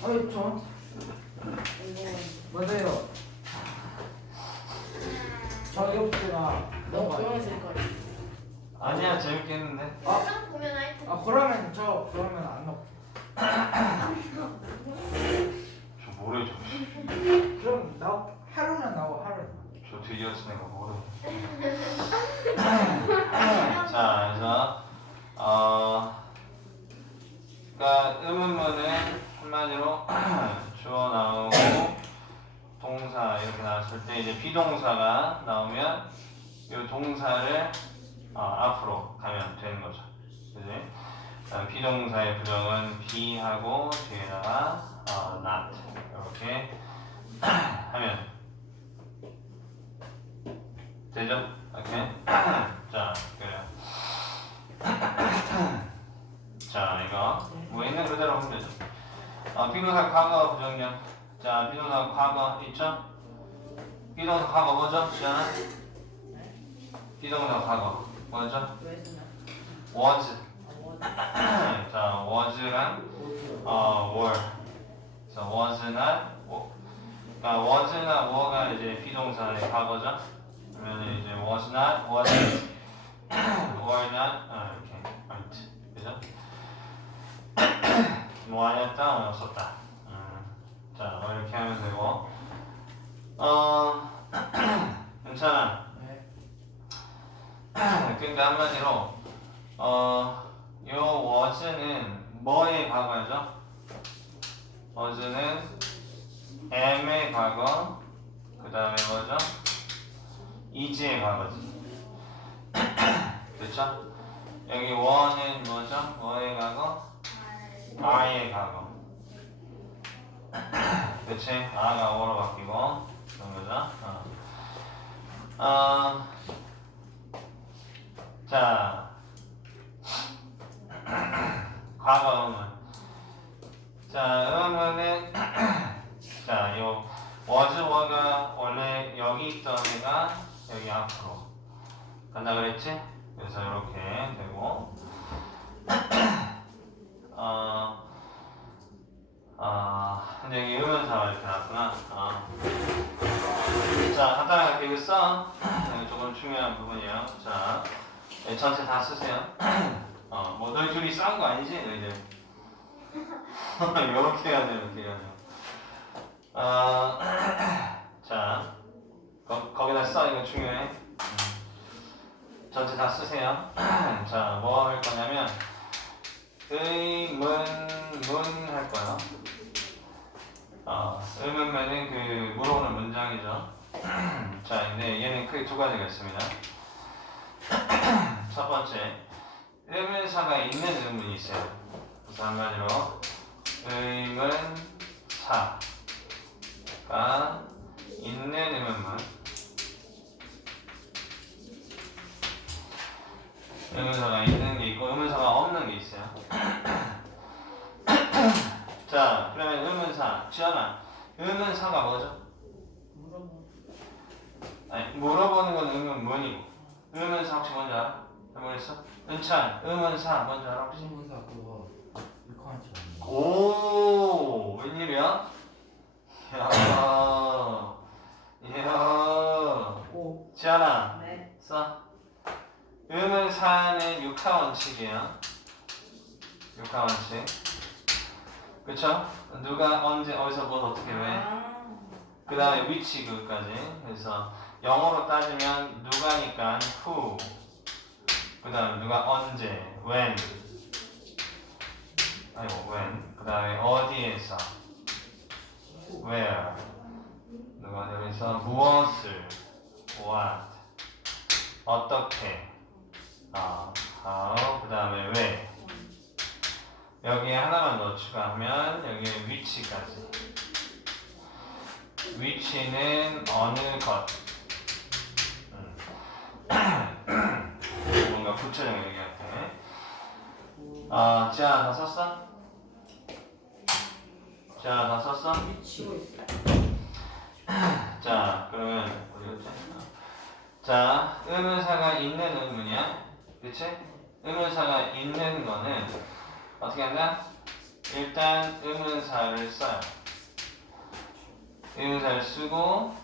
저 맞아요. 저기 없으나 너무 조용해질 거야. 아니야 재밌겠는데. 아, 시간 보면 할 텐데. 아 그러면 저 그러면 안 넣고. 저 모래 좀. 그럼 나 하루는 나고 하루. 저 드디어 쓰는 거 모래. 자 그래서 어. 그러니까 의문문은 한마디로 주어 나오고 동사 이렇게 나왔을 때 이제 비동사가 나오면 이 동사를 어, 앞으로 가면 되는 거죠. 그지? 어, 비동사의 부정은 be하고 뒤에다가 어, not 이렇게 하면 되죠? 오케이? 자, 그래요. 자, 이거 뭐 있는 그대로 하면 되죠. 어, 비동사 과거 부정력. 자, 비동사 과거 있죠? 비동사 과거 뭐죠? 시연아? 비동사 과거 뭐죠? was. 아, 뭐, 자, was랑 어, were. 그래서 was나 워. 그러니까 was나 were가 이제 비동사의 과거죠. 그러면 이제 was not, wasn't, were not, 아, 이렇게 right. 그죠? 뭐 아니었다, 뭐 없었다. 음, 자, 뭐 이렇게 하면 되고. 어, 괜찮아. 네. 그러니까 한마디로 어, 요 was는 뭐의 과거죠? was는 am의 과거 그 다음에 뭐죠? is의 과거지 그렇죠? 여기 were는 뭐죠? 뭐의 과거? Are의 과거 그치? a가 o로 바뀌고 그런 거죠? 어. 어, 자, 과거 의문. 자, 의문은 자, 요 was were가 원래 여기 있던 애가 여기 앞으로 간다 그랬지? 그래서 이렇게 되고 어, 아, 근데 여기 의문사가 이렇게 나왔구나. 어. 자, 간단하게 이거 써. 네, 조금 중요한 부분이에요. 자, 네, 전체 다 쓰세요. 어, 뭐 너희 둘이 싸운 거 아니지, 너희들? 이렇게 해야 돼, 이렇게 해야 돼. 어, 자, 거, 거기다 써. 이거 중요해. 음. 전체 다 쓰세요. 자, 뭐 할 거냐면 의문 문할 거야. 어, 의문문은 그 물어보는 문장이죠. 자, 근데 얘는 크게 두 가지가 있습니다. 첫 번째, 의문사가 있는 의문이 있어요. 그래서 한마디로 의문사가 있는 의문문. 의문사가 있는 게 있고 의문사가 없는 게 있어요. 자, 그러면 의문사, 지연아, 의문사가 뭐죠? 물어보. 아니, 물어보는 건 의문문이고 의문사 혹시 뭔지 알아? 해보겠어? 은찬, 의문사 뭔지 알아 혹시? 신문사 그거 육한치 않나? 오, 웬일이야? 이야, 이야, 오. 지연아, 네. 써. 의문사는 육하 원칙이야. 육하 원칙. 그쵸? 누가 언제 어디서 뭘 어떻게 왜? 아, 그 다음에 위치 그까지. 그래서 영어로 따지면 누가니까 who. 그 다음에 누가 언제 when. 아이고 when. 그 다음에 어디에서 where. 누가 여기서 무엇을 what. 어떻게. 아, how. 그 다음에 왜 여기에 하나만 더 추가하면 여기에 위치까지 위치는 어느 것. 음. 뭔가 구체적 얘기할 때. 아, 자, 다 썼어? 자, 다 썼어? 자, 그러면 어디 갔지? 자, 의문사가 있는 의문이야. 그치? 의문사가 있는 거는 어떻게 한다? 일단 의문사를 써요. 의문사를 쓰고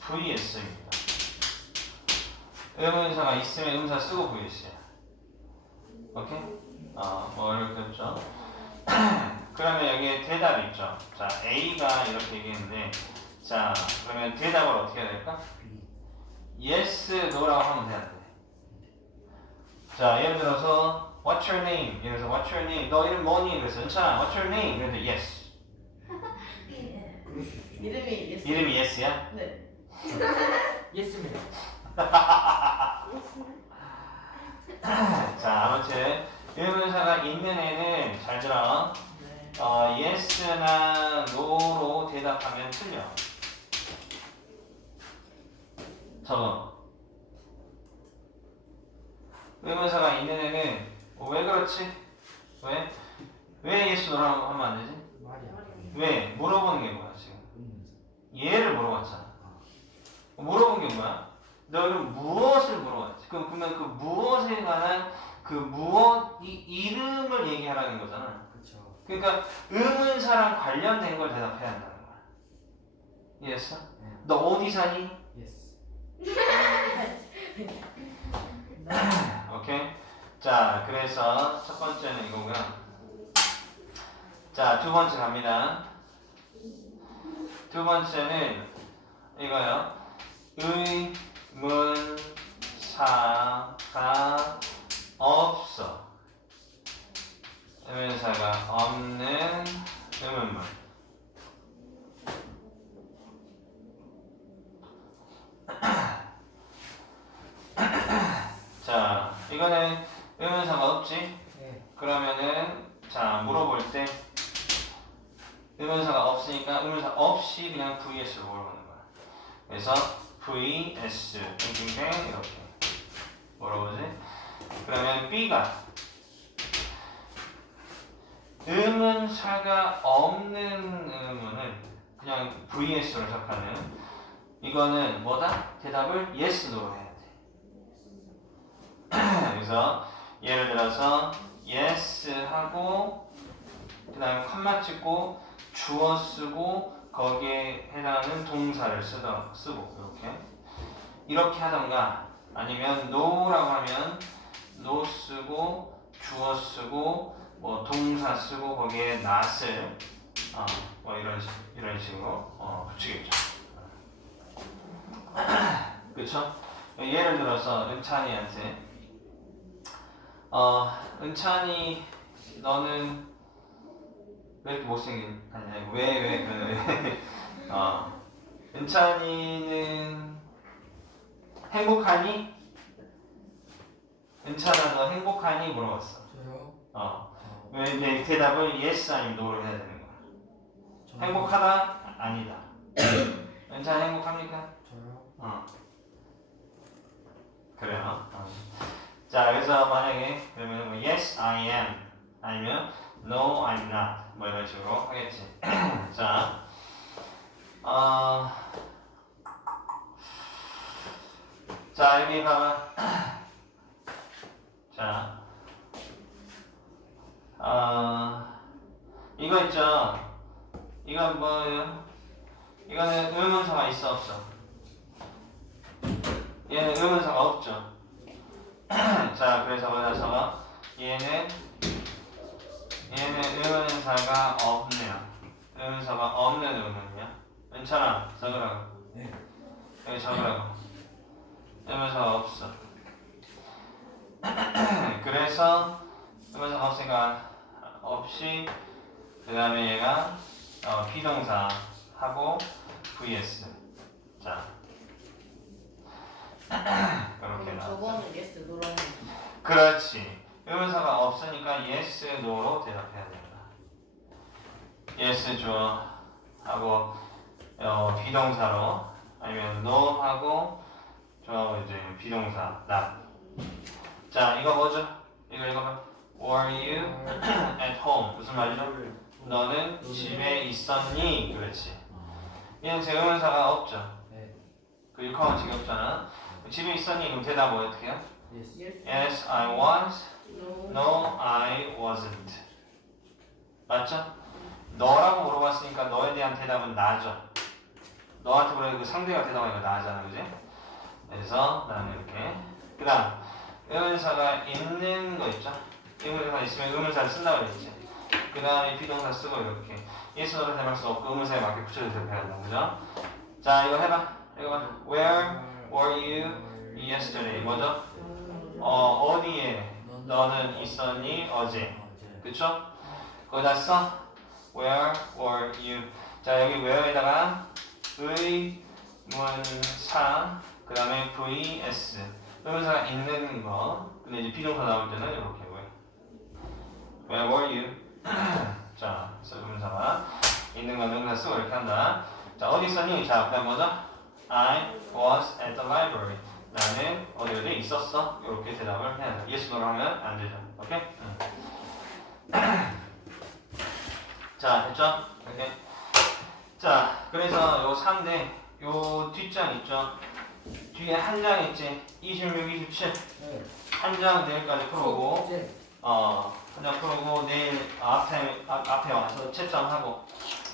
VS입니다. 의문사가 있으면 의문사 쓰고 VS야. 오케이? 어, 뭐 어렵게 없죠? 그러면 여기에 대답이 있죠. 자, A가 이렇게 얘기했는데, 자, 그러면 대답을 어떻게 해야 될까? Yes, no라고 하면 돼. 자, 예를 들어서 What's your name? 들어서 What's your name? 너 이름 뭐니? 그래서 은찬아, What's your name? 그런데 yes. 이름이 예스. 이름이 yes야? 네. 예스입니다 자, 아무튼 의문사가 있는 애는 잘 들어. 네 어, yes나 no로 대답하면 틀려. 저거. 의문사가 있는 애는 어, 왜 그렇지? 왜? 왜 yes, no라고 하면 안 되지? 말이 안 돼. 왜? 물어보는 게 뭐야 지금? 얘를 물어봤잖아. 물어본 게 뭐야? 너는 무엇을 물어봤지? 그럼 그러면 그 무엇에 관한 그 무엇 이 이름을 얘기하라는 거잖아. 그쵸 그러니까 의문사랑 관련된 걸 대답해야 한다는 거야. 이해했어? 네. 너 어디 사니? 예스. 자, 그래서 첫 번째는 이거고요. 자, 두 번째 갑니다. 두 번째는 이거요. 의문사가 없어. 의문사가 없는 의문문. 자, 이거는 의문사가 없지? 네 그러면은 자 물어볼 때 의문사가 없으니까 의문사 없이 그냥 vs로 물어보는 거야. 그래서 vs 이렇게 물어보지. 그러면 b가 의문사가 없는 의문은 그냥 vs로 시작하는 이거는 뭐다? 대답을 yes, no로 해야 돼. 그래서 예를 들어서 yes 하고 그 다음에 컴마 찍고 주어 쓰고 거기에 해당하는 동사를 쓰더 쓰고 이렇게 이렇게 하던가 아니면 no라고 하면 no 쓰고 주어 쓰고 뭐 동사 쓰고 거기에 not을 어, 뭐 이런 식 이런 식으로 어, 붙이겠죠. 그렇죠? 예를 들어서 은찬이한테 어, 은찬이 너는 왜 이렇게 못생긴 아니 아니 왜왜 왜, 어, 은찬이는 행복하니? 은찬아 너 행복하니? 물어봤어 저요 어, 어, 왜 이제 대답을 yes 아니면 no로 해야 되는 거야 저요 행복하다? 아니다 은찬 행복합니까? 저요 어. 그래요. 어. 자, 그래서 만약에 그러면 뭐 yes I am 아니면 no I'm not 뭐 이런 식으로 하겠지. 자, 어, 자 여기 봐봐. 자, 어, 이거 있죠. 이건 뭐예요? 이거는 의문사가 있어 없어? 얘는 의문사가 없죠. 자, 그래서 그래서 얘는 얘는 의문사가 없네요. 의문사가 없는 의문이야. 괜찮아. 적으라고. 네 여기 적으라고. 의문사가 없어. 그래서 의문사가 없으니까 없이 그 다음에 얘가 어, 비동사 하고 vs. 자. 그럼 나. 저거는 예스 노라는. 그렇지. 의문사가 없으니까 yes, no로 대답해야 된다. yes 주어 하고 어, 비동사로 아니면 no 하고 저 이제 비동사 not. 자 이거 뭐죠? 이거 읽어봐. Were you at home? 무슨 말이죠? 너는 집에 있었니? 그렇지. 얘는 제 의문사가 없죠. 네그 육하고 지금 없잖아. 집에 있었니? 그럼 대답 뭐 어떻게 해요? 예스 예스. Yes, I was. No. No, I wasn't. 맞죠? 너라고 물어봤으니까 너에 대한 대답은 나죠. 너한테 물어보고 그 상대가 대답하니까 나잖아, 그지? 그래서 나는 이렇게. 그다음 의문사가 있는 거 있죠? 의문사가 있으면 의문사를 쓴다고 그랬지. 그 다음에 비동사 쓰고 이렇게 예수너를 대할 수 없고 의문사에 맞게 대표해야 된다, 그죠? 자, 이거 해봐. 이거 봐. Where were you yesterday? 뭐죠? 어, 어디에 너는 있었니 어제? 그쵸? 거기다 써. Where were you? 자, 여기 where에다가 의문사, 그 다음에 vs. 의문사가 있는 거. 근데 이제 비동사 나올 때는 이렇게 왜? Where were you? 자, 그래서 의문사가 있는 건 의문사 쓰고 이렇게 한다. 자, 어디 있었니? 자, 그 다음 뭐죠? I was at the library. 나는 어디 어디 있었어? 이렇게 대답을 해야 돼. Yes, no로 하면 안 되죠. 오케이? 응. 자, 됐죠? 오케이. 자, 그래서 요 3대 요 뒷장 있죠? 뒤에 한 장 있지? 26, 27. 네. 한장 내일까지 풀어오고 이제 어, 한 장 풀어오고 내일 앞에 앞, 앞에 와서 채점하고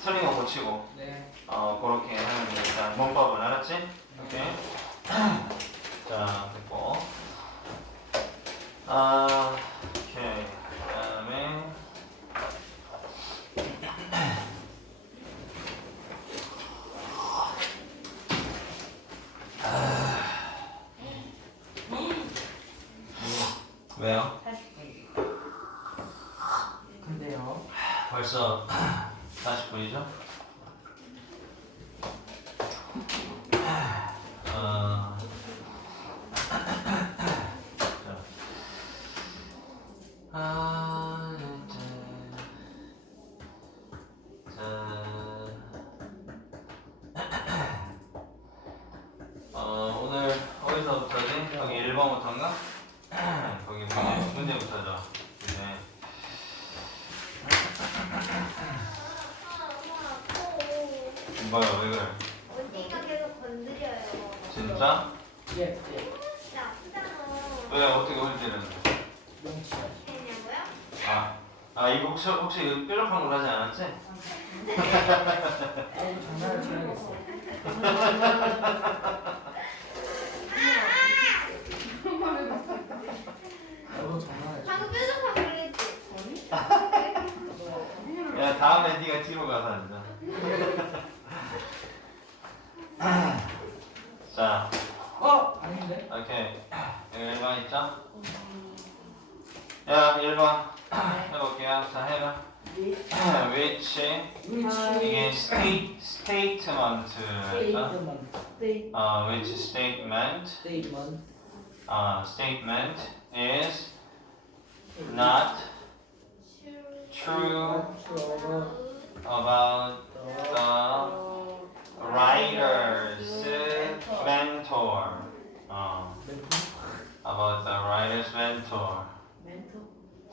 틀린 거 고치고 네. 어, 그렇게 하는 게 일단 문법은 알았지? 오케이. 자, 됐고. 아, 오케이. 그다음에 왜요? 근데요. 벌써 40분이죠? 어... 자. 아, 이제. 자. 어, 오늘 어디서부터지? 여기 1번부터인가? 거기 문제, 문제부터죠. 뭐야, 왜 그래? 언니가 계속 건드려요. 진짜? 예. 예. 나 아프잖아. 왜 어떻게 올지는데? 명치. 했냐고요? 아, 아 이거 혹시 혹시 이거 뾰족한 걸 하지 않았지? 아이고 장난을 쳐야겠어. 너도 장난을 쳐. 방금 뾰족하고 그랬지? 야 다음에 네가 뒤로 가서 앉아. statement죠? 어, which statement 스테이트먼트. uh, statement is not true about the writer's mentor. 어, about the writer's mentor.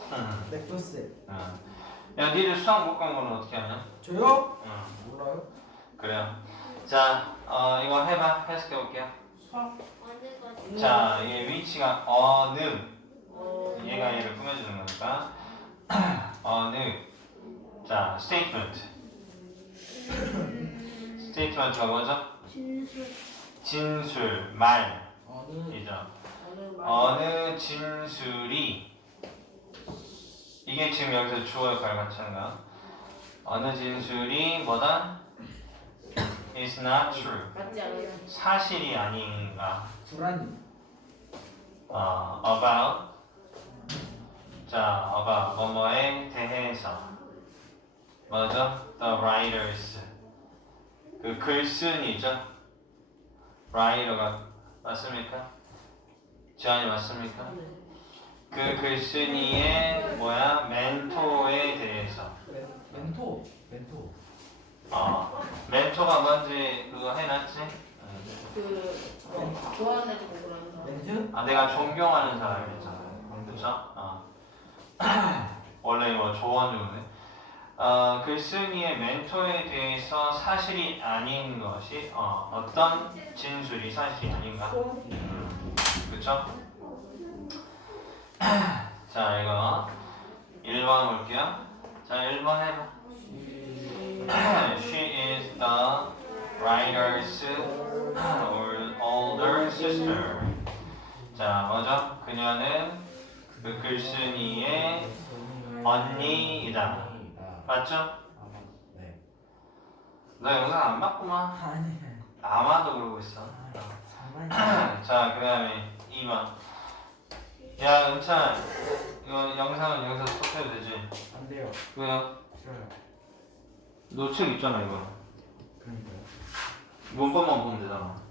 음, 맥도스. 어. 야, 니들 수학 못 간 거는 어떻게 하냐? 저요? 어, 몰라요. 그래요. 자, 어, 이거 해봐. 해석해 볼게요. 자, 이게 위치가 어느. 얘가 얘를 꾸며주는 거니까. 어느. 자, statement. statement가 뭐죠? 진술. 진술, 말. 이죠. 어느 진술이 이게 지금 여기서 주어 역할을 같이 하는 거야. 어느 진술이 뭐다? Is not true. 맞지 않아요? 사실이 아닌가. 불안이. 어, about 자, about 뭐뭐에 대해서 뭐죠? The writers 그 글쓴이죠. writer가 맞습니까? 지안이 맞습니까? 그 글쓴이의 뭐야 멘토에 대해서. 멘토. 멘토. 어 멘토가 뭔지 그거 해놨지? 응. 그 어, 좋아하는 애들 그러는 거. 멘트? 아 내가 존경하는 사람이잖아 그쵸? 어. 원래 뭐 조언 주네 어, 글쓴이의 멘토에 대해서 사실이 아닌 것이 어, 어떤 진술이 사실이 아닌가 음, 그쵸? 자 이거 1번 볼게요 자 1번 해봐 She is the writer's older sister 자 먼저 그녀는 그 글쓴이의 언니이다 맞죠? 네. 너 영상 안 봤구만 아니. 아마도 그러고 있어. 자, 그 다음에 2번. 야, 은찬. 이거 영상은 여기서 스톱해도 되지? 안 돼요. 왜요? 싫어요. 너 책 있잖아, 이거. 그러니까요. 문법만 보면 되잖아.